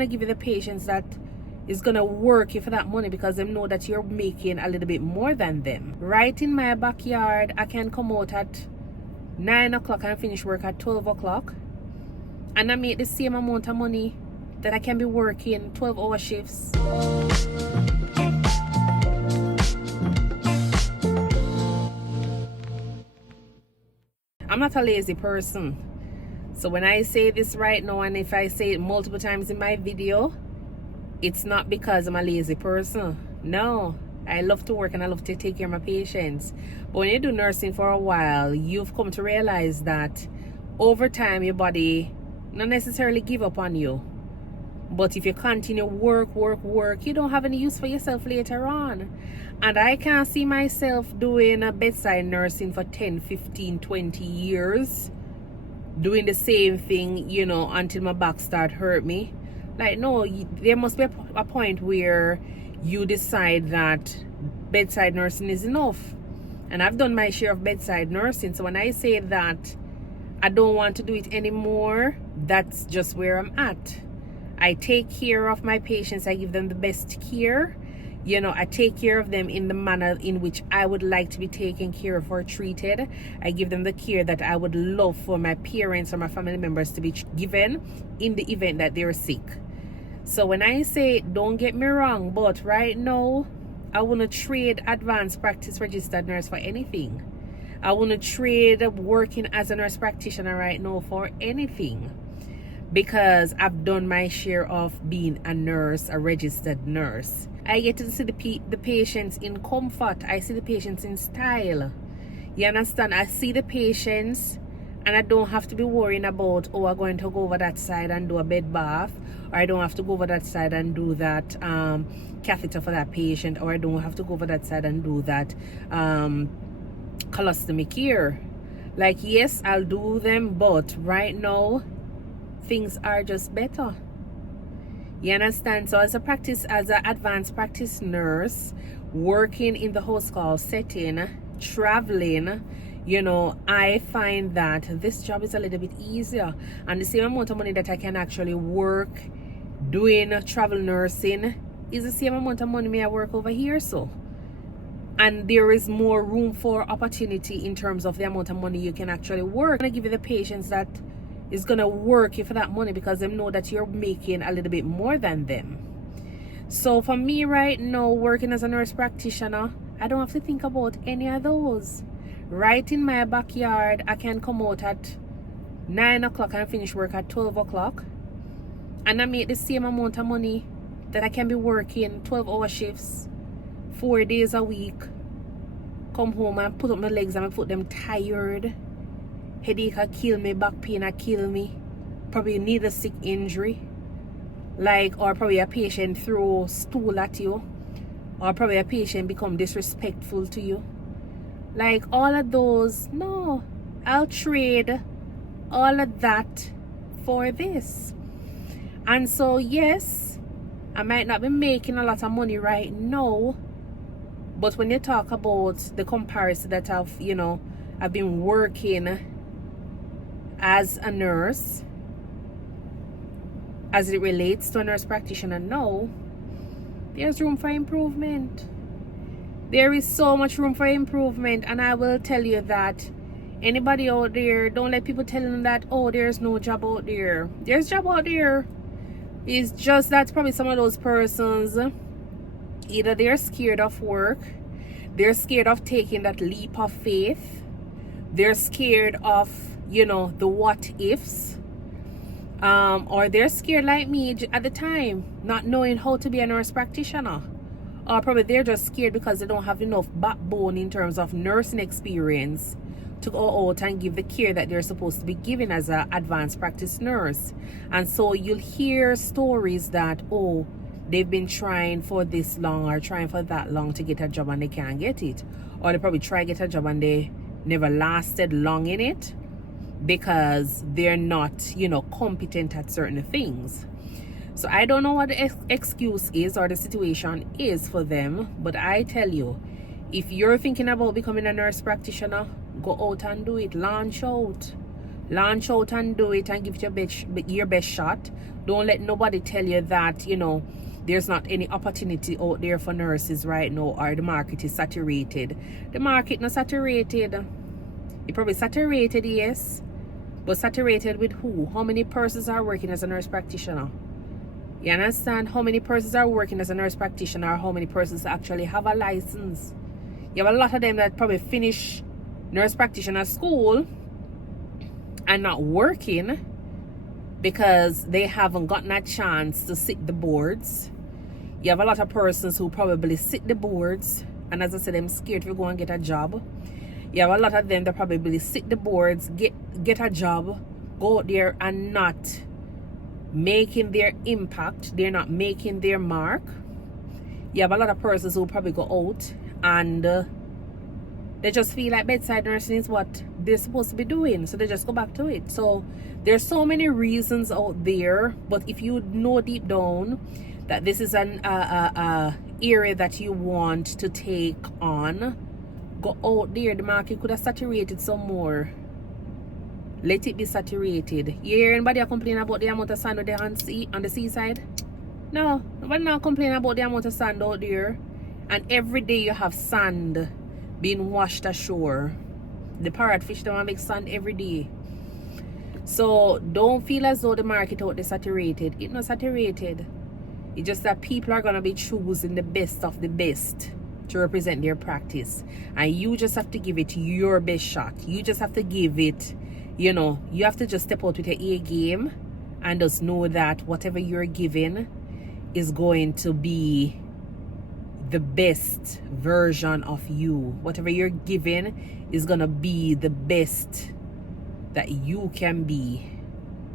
to give you the patients that is gonna work you for that money because they know that you're making a little bit more than them. Right in my backyard, I can come out at 9 o'clock and finish work at 12 o'clock, and I make the same amount of money that I can be working 12-hour shifts. I'm not a lazy person. So when I say this right now, and if I say it multiple times in my video, it's not because I'm a lazy person. No, I love to work and I love to take care of my patients. But when you do nursing for a while, you've come to realize that over time your body not necessarily give up on you. But if you continue work, you don't have any use for yourself later on. And I can't see myself doing a bedside nursing for 10, 15, 20 years. Doing the same thing, you know, until my back start hurt me. Like, no, there must be a point where you decide that bedside nursing is enough. And I've done my share of bedside nursing. So when I say that I don't want to do it anymore, that's just where I'm at. I take care of my patients. I give them the best care. You know, I take care of them in the manner in which I would like to be taken care of or treated. I give them the care that I would love for my parents or my family members to be given in the event that they're sick. So when I say, don't get me wrong, but right now, I want to trade advanced practice registered nurse for anything. I want to trade working as a nurse practitioner right now for anything. Because I've done my share of being a nurse, a registered nurse. I get to see the patients in comfort. I see the patients in style. You understand? I see the patients and I don't have to be worrying about, oh, I'm going to go over that side and do a bed bath, or I don't have to go over that side and do that catheter for that patient, or I don't have to go over that side and do that colostomy care. Like, yes, I'll do them, but right now things are just better. You understand? So as an advanced practice nurse, working in the house call setting, traveling, you know, I find that this job is a little bit easier, and the same amount of money that I can actually work doing travel nursing is the same amount of money I work over here. So, and there is more room for opportunity in terms of the amount of money you can actually work. I'm gonna give you the patients that is gonna work you for that money because they know that you're making a little bit more than them. So for me right now, working as a nurse practitioner, I don't have to think about any of those. Right in my backyard, I can come out at 9 o'clock and finish work at 12 o'clock, and I make the same amount of money that I can be working 12-hour shifts 4 days a week. Come home and put up my legs and I put them tired. Headache will kill me, back pain will kill me, probably need a sick injury, like, or probably a patient throw stool at you, or probably a patient become disrespectful to you. Like, all of those, no, I'll trade all of that for this. And so yes, I might not be making a lot of money right now, but when you talk about the comparison that I've been working as a nurse, as it relates to a nurse practitioner now, there's room for improvement. There is so much room for improvement, and I will tell you that anybody out there, don't let people tell them that, oh, there's no job out there. There's job out there. It's just that probably some of those persons, either they're scared of work, they're scared of taking that leap of faith, they're scared of the what ifs, or they're scared like me at the time, not knowing how to be a nurse practitioner, or probably they're just scared because they don't have enough backbone in terms of nursing experience to go out and give the care that they're supposed to be giving as an advanced practice nurse. And so you'll hear stories that, oh, they've been trying for this long or trying for that long to get a job and they can't get it, or they probably try to get a job and they never lasted long in it because they're not competent at certain things. So I don't know what the excuse is or the situation is for them, but I tell you, if you're thinking about becoming a nurse practitioner, go out and do it. Launch out, Launch out and do it and give it your best shot. Don't let nobody tell you that, you know, there's not any opportunity out there for nurses right now, or the market is saturated. The market not saturated. It probably saturated, yes. But saturated with who? How many persons are working as a nurse practitioner? You understand? How many persons are working as a nurse practitioner, or how many persons actually have a license? You have a lot of them that probably finish nurse practitioner school and not working because they haven't gotten a chance to sit the boards. You have a lot of persons who probably sit the boards, and as I said, I'm scared to go and get a job. You have a lot of them that probably sit the boards, get a job, go out there and not making their impact. They're not making their mark. You have a lot of persons who probably go out and they just feel like bedside nursing is what they're supposed to be doing, so they just go back to it. So there's so many reasons out there, but if you know deep down that this is an area that you want to take on, go out there. The market could have saturated some more. Let it be saturated. You hear anybody complain about the amount of sand there on the seaside? No, nobody not complaining about the amount of sand out there. And every day you have sand being washed ashore. The parrotfish don't make sand every day. So don't feel as though the market out there saturated. It's not saturated. It's just that people are gonna be choosing the best of the best to represent their practice, and you just have to give it your best shot. You just have to give it, you know, you have to just step out with your A game and just know that whatever you're giving is going to be the best version of you. Whatever you're giving is gonna be the best that you can be,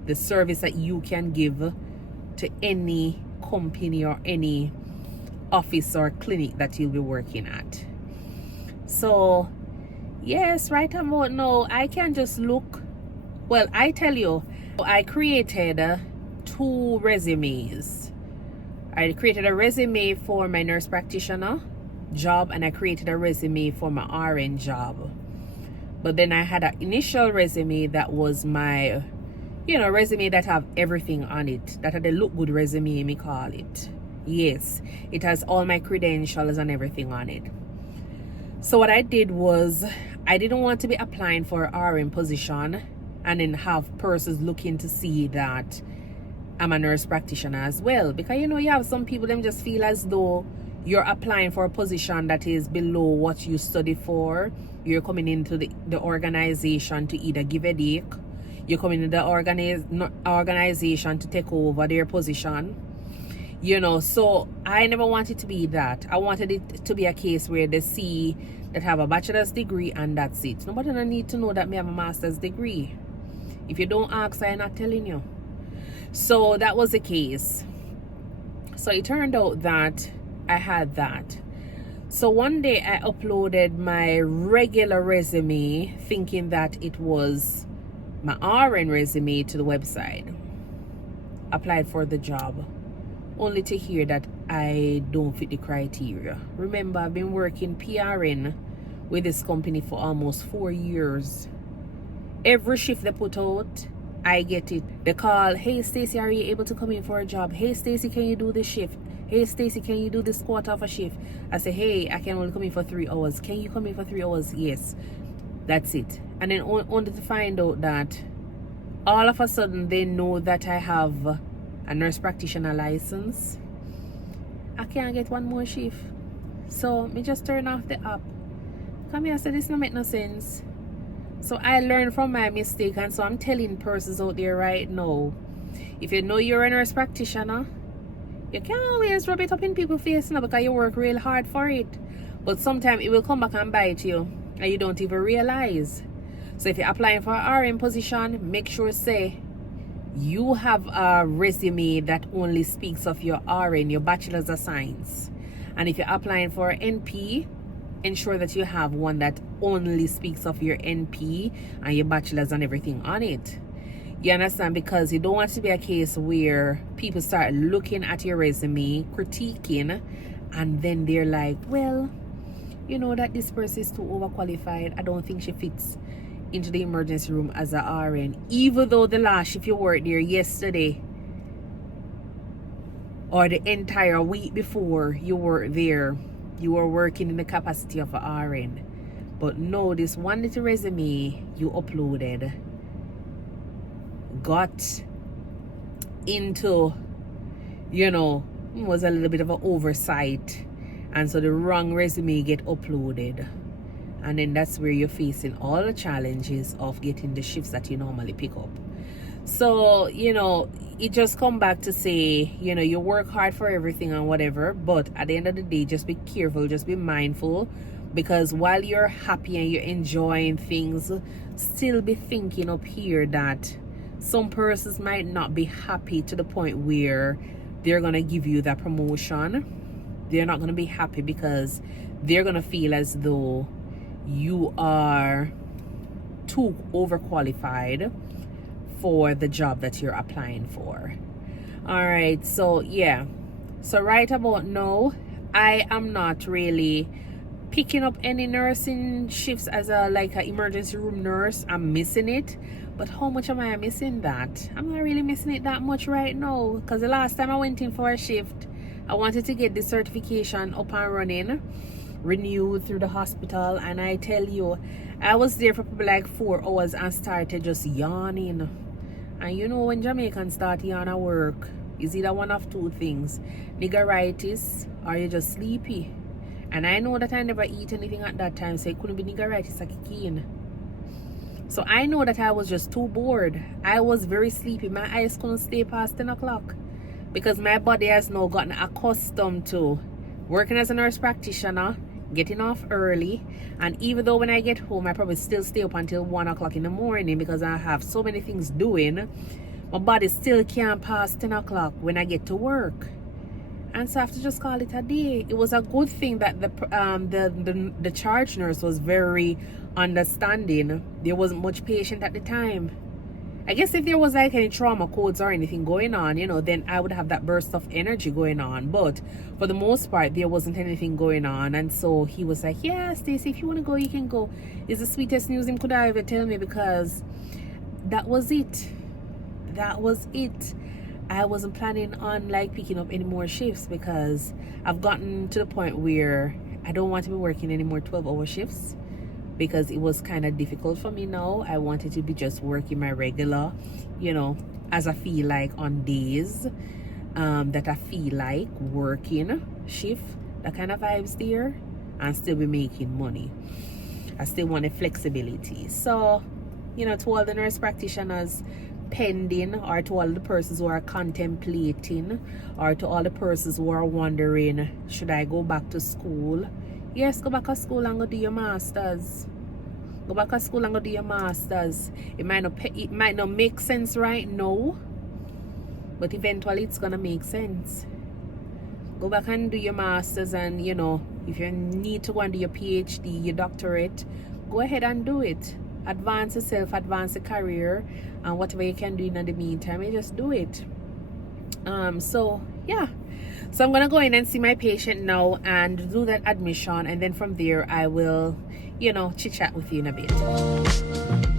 the service that you can give to any company or any office or clinic that you'll be working at. So yes, right about now I can just look. Well, I tell you, I created 2 resumes. I created a resume for my nurse practitioner job, and I created a resume for my RN job. But then I had an initial resume that was my, you know, resume that have everything on it, that had a look good resume, me call it. Yes, it has all my credentials and everything on it. So what I did was, I didn't want to be applying for an RN position and then have persons looking to see that I'm a nurse practitioner as well. Because, you know, you have some people, them just feel as though you're applying for a position that is below what you study for. You're coming into the organization to either give a dick, you're coming into the organization to take over their position. You know, so I never wanted to be that. I wanted it to be a case where they see that have a bachelor's degree and that's it. Nobody don't need to know that me have a master's degree. If you don't ask, I'm not telling you. So that was the case. So it turned out that I had that. So one day I uploaded my regular resume thinking that it was my RN resume to the website. Applied for the job, only to hear that I don't fit the criteria. Remember, I've been working PRN with this company for almost 4 years. Every shift they put out, I get it. They call, hey Stacy, are you able to come in for a job? Hey Stacy, can you do the shift? Hey Stacy, can you do this quarter of a shift? I say, hey, I can only come in for 3 hours. Can you come in for 3 hours? Yes. That's it. And then only to find out that all of a sudden they know that I have a nurse practitioner license. I can't get one more shift. So me just turn off the app. Come here, I said this don't make no sense. So I learned from my mistake, and so I'm telling persons out there right now, if you know you're a nurse practitioner, you can't always rub it up in people's face now because you work real hard for it. But sometimes it will come back and bite you and you don't even realize. So if you're applying for an RN position, make sure say you have a resume that only speaks of your RN, your bachelor's of science. And if you're applying for an NP, ensure that you have one that only speaks of your NP and your bachelor's and everything on it. You understand? Because you don't want it to be a case where people start looking at your resume, critiquing, and then they're like, well, you know that this person is too overqualified. I don't think she fits into the emergency room as a RN, even though the last shift you worked there yesterday or the entire week before you were there, you were working in the capacity of a RN. But no, this one little resume you uploaded got into, you know, was a little bit of an oversight, and so the wrong resume get uploaded, and then that's where you're facing all the challenges of getting the shifts that you normally pick up. So, you know, it just come back to say, you know, you work hard for everything and whatever, but at the end of the day, just be careful, just be mindful, because while you're happy and you're enjoying things, still be thinking up here that some persons might not be happy to the point where they're going to give you that promotion. They're not going to be happy because they're going to feel as though you are too overqualified for the job that you're applying for. All right, so yeah, so right about now, I am not really picking up any nursing shifts as a like an emergency room nurse. I'm missing it, but how much am I missing that? I'm not really missing it that much right now, because the last time I went in for a shift, I wanted to get the certification up and running, renewed through the hospital, and I tell you, I was there for probably like 4 hours and started just yawning. And you know, when Jamaicans start yawn at work, it's either one of two things: niggeritis or you're just sleepy. And I know that I never eat anything at that time, so it couldn't be niggeritis or kicking. So I know that I was just too bored. I was very sleepy. My eyes couldn't stay past 10 o'clock because my body has now gotten accustomed to working as a nurse practitioner, getting off early, and even though when I get home I probably still stay up until 1 o'clock in the morning because I have so many things doing, my body still can't pass 10 o'clock when I get to work. And so I have to just call it a day. It was a good thing that the charge nurse was very understanding. There wasn't much patient at the time. I guess if there was like any trauma codes or anything going on, you know, then I would have that burst of energy going on. But for the most part, there wasn't anything going on. And so he was like, yeah, Stacey, if you want to go, you can go. It's the sweetest news him could ever tell me, because that was it. That was it. I wasn't planning on like picking up any more shifts because I've gotten to the point where I don't want to be working any more 12-hour shifts, because it was kind of difficult for me now. I wanted to be just working my regular, you know, as I feel like on days that I feel like working shift, that kind of vibes there, and still be making money. I still wanted flexibility. So, you know, to all the nurse practitioners pending, or to all the persons who are contemplating, or to all the persons who are wondering, should I go back to school? Yes, go back to school and go do your masters. Go back to school and go do your masters. It might not make sense right now, but eventually it's gonna make sense. Go back and do your masters, and you know, if you need to go and do your PhD, your doctorate, go ahead and do it. Advance yourself, advance your career, and whatever you can do in the meantime, you just do it. So yeah, so I'm gonna go in and see my patient now and do that admission, and then from there I will, you know, chit chat with you in a bit.